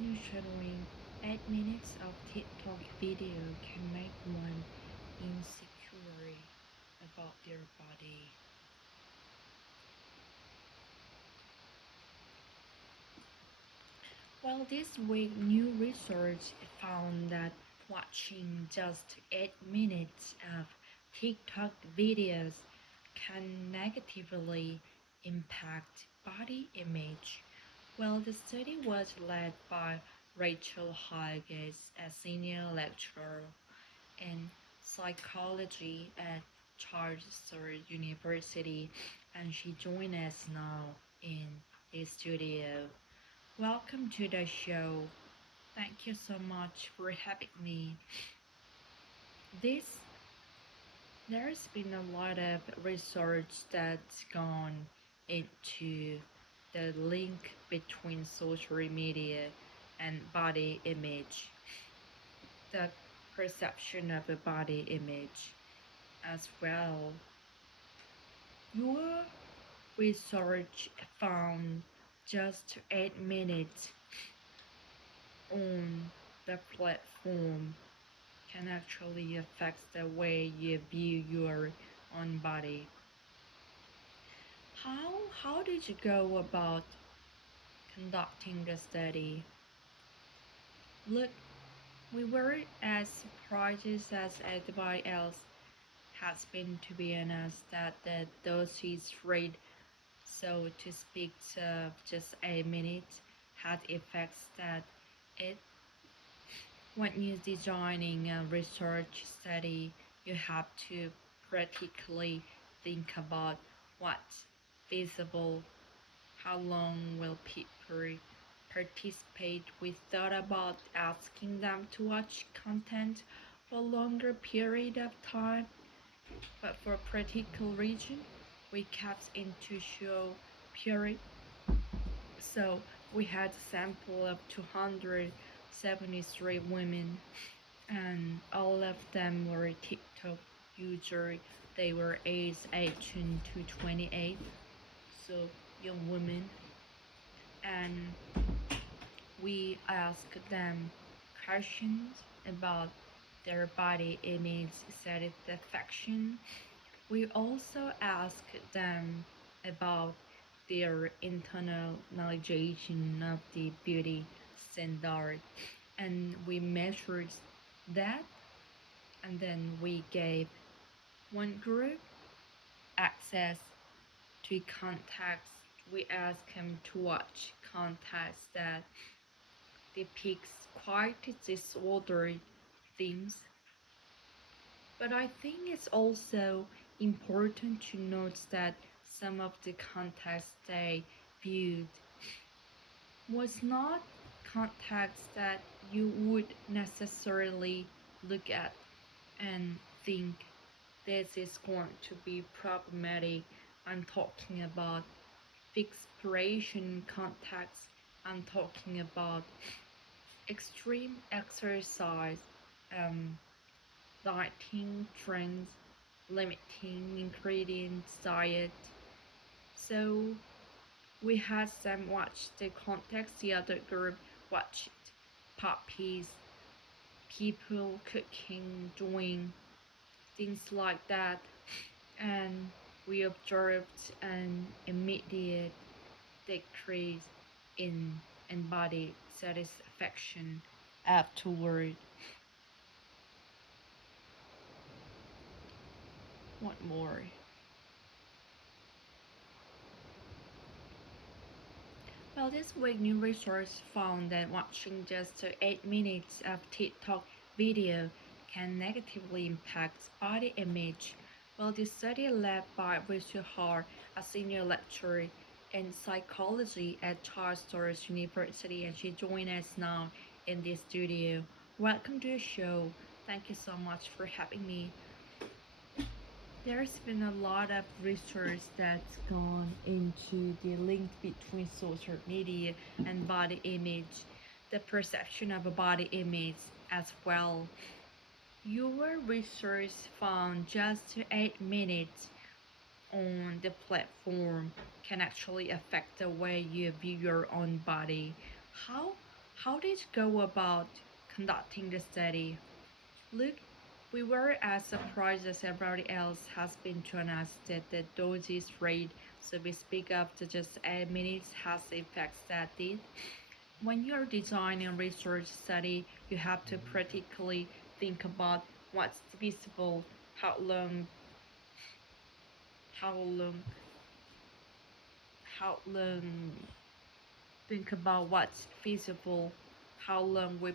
Usually, 8 minutes of TikTok video can make one insecure about their body. Well, this week, new research found that watching just 8 minutes of TikTok videos can negatively impact body image. Well, the study was led by Rachel Hughes, a senior lecturer in psychology at Charles University, and she joined us now in the studio. Welcome to the show. Thank you so much for having me. This there's been a lot of research that's gone into the link between social media and body image, the perception of a body image as well. Your research found just 8 minutes on the platform can actually affect the way you view your own body. How did you go about conducting the study? Look, we were as surprised as anybody else has been, to be honest, that the dosage rate, so to speak, of just a minute had effects that it when you're designing a research study, you have to practically think about what's feasible, how long will people participate. We thought about asking them to watch content for a longer period of time, but for practical reason, we kept into show period. So we had a sample of 273 women, and all of them were TikTok users. They were aged 18 to 28, so young women, and we asked them questions about their body image satisfaction. We also asked them about their internalization of the beauty standard, and we measured that, and then we gave one group access to contacts. We asked him to watch contacts that depicts quite disordered themes. But I think it's also important to note that some of the contacts they viewed was not contacts that you would necessarily look at and think this is going to be problematic. I'm talking about fixed duration contacts. I'm talking about extreme exercise, um, dieting trends, limiting ingredients diet. So we had them watch the context, the other group watched puppies, people cooking, doing things like that, and we observed an immediate decrease in body satisfaction afterward. What more? Well, this week new research found that watching just 8 minutes of TikTok video can negatively impact body image. Well, the study led by Rachel Hart, a senior lecturer in psychology at Charles University, and she joined us now in the studio. Welcome to the show. Thank you so much for having me. There's been a lot of research that's gone into the link between social media and body image, the perception of a body image as well. Your research found just 8 minutes on the platform can actually affect the way you view your own body. How How did you go about conducting the study? Look, we were as surprised as everybody else has been to us that the doses rate, so we speak of the just 8 minutes, has effects that did. When you are designing a research study, you have to practically think about what's visible, how long, how long, how long, think about what's feasible, how long we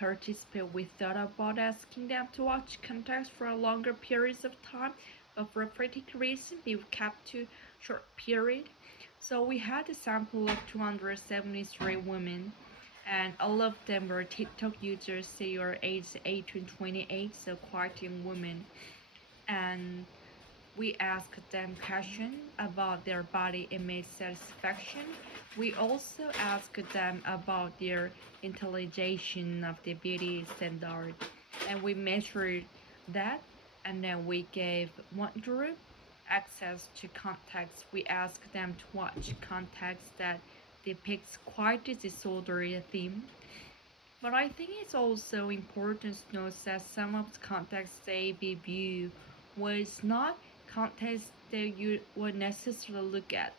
participate. We thought about asking them to watch context for a longer periods of time, but for a particular reason, we kept to short period. So we had a sample of 273 women, and all of them were TikTok users. They are aged 18 to 28, so quite young women. And we ask them questions about their body image satisfaction. We also ask them about their intelligence of the beauty standard, and we measured that. And then we gave one group access to context. We asked them to watch context that depicts quite a disorderly theme. But I think it's also important to note that some of the context they view was not context that you would necessarily look at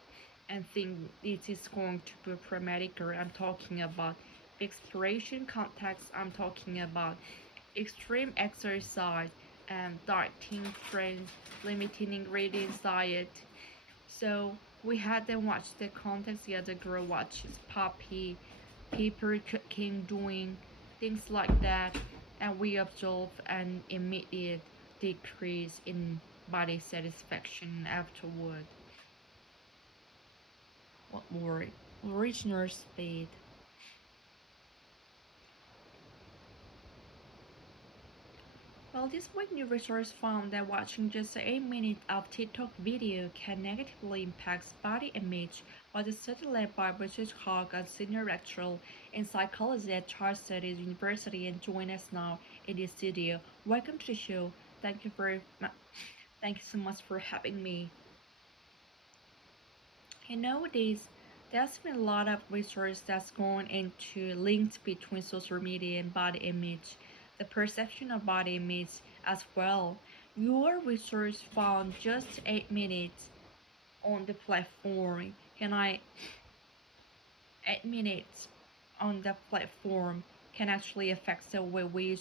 and think it is going to be problematic. Or I'm talking about expiration context, I'm talking about extreme exercise and dieting trends, limiting ingredients diet. So we had them watch the context, the other girl watches Poppy, people cooking, doing things like that, and we observe an immediate decrease in body satisfaction afterward. What more? Original speed. Well, this week new research found that watching just 8 minutes of TikTok video can negatively impact body image, while the study led by British Hogg, a senior lecturer in psychology at Charles Studies University, and join us now in the studio. Welcome to the show. Thank you very much. Thank you so much for having me. Nowadays, there's been a lot of research that's gone into links between social media and body image, the perception of body image as well. Your research found just 8 minutes on the platform. Can I 8 minutes on the platform can actually affect the way we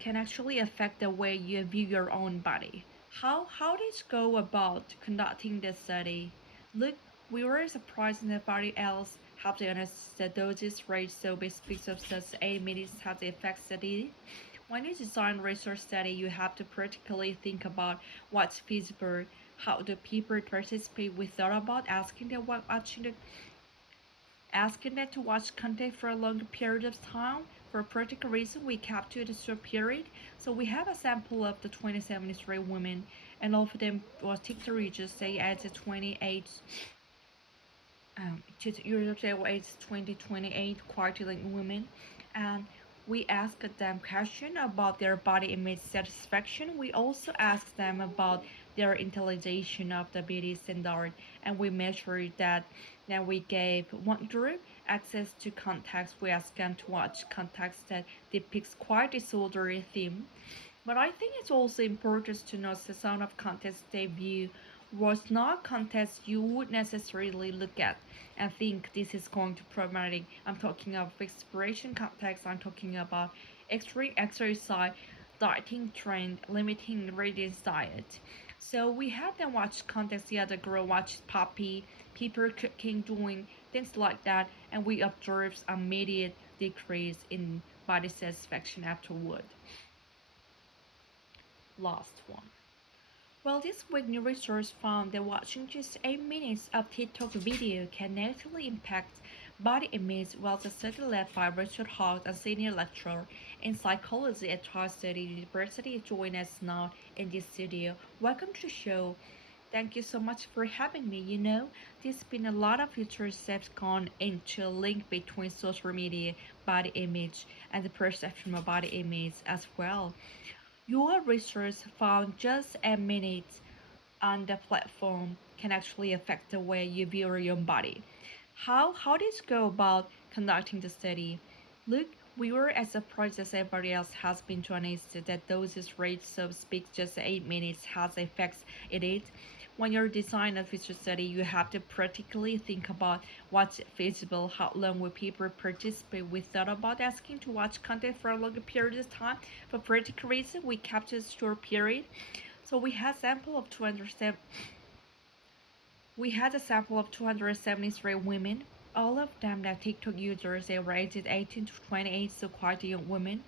can actually affect the way you view your own body. How did you go about conducting this study? Look, we were surprised that everybody else have to understand the doses rate, so we speak of such 8 minutes have the effect study. When you design research study, you have to practically think about what's feasible, how do people participate. We thought about asking them to watch content for a longer period of time. For a particular reason, we kept to the short period. So we have a sample of the 2073 women, and all of them was TikTok users, say at the 28 to Europe they were aged 20 28 quarterling women, and we asked them questions about their body image satisfaction. We also asked them about their intelligence of the beauty standard, and we measured that. Then we gave one group access to context. We asked them to watch context that depicts quite disorderly theme. But I think it's also important to note the sound of context they view was not context you would necessarily look at and think this is going to problematic. I'm talking of expiration context, I'm talking about extreme exercise, dieting trend, limiting radius diet. So we had them watch context, the other girl watched Poppy, people cooking, doing things like that, and we observed immediate decrease in body satisfaction afterward. Last one. Well, this week new research found that watching just 8 minutes of TikTok video can negatively impact body image, while the study led by Richard Hogg, a senior lecturer in psychology at Charles Study University, join us now in this studio. Welcome to the show. Thank you so much for having me. There's been a lot of research that's gone into a link between social media, body image, and the perception of body image as well. Your research found just a minute on the platform can actually affect the way you view your own body. How did you go about conducting the study? Look, we were as surprised as everybody else has been to honest that doses rate so speak just 8 minutes has effects in it. When you're designing a future study, you have to practically think about what's feasible, how long will people participate. We thought about asking to watch content for a longer period of time. For practical reasons, we kept a short period. So we had a sample of 273 women, all of them are TikTok users. They were aged 18 to 28, so quite young women.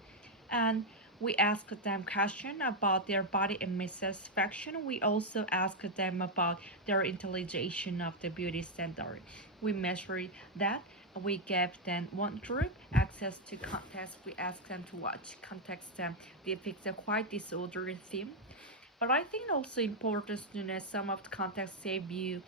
And we asked them questions about their body image satisfaction. We also asked them about their intelligence of the beauty standard. We measured that. We gave them one group access to contests. We asked them to watch contests them depict a quite disordered theme. But I think also important to know some of the context they view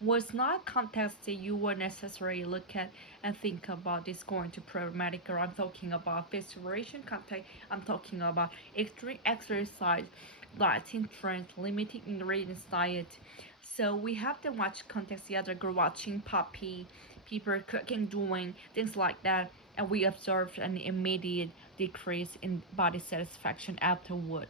was not context that you would necessarily look at and think about this going to problematic, or I'm talking about fixation context, I'm talking about extreme exercise, dieting trends, limiting ingredients diet. So we have to watch context the other girl watching puppy, people cooking, doing things like that, and we observed an immediate decrease in body satisfaction afterward.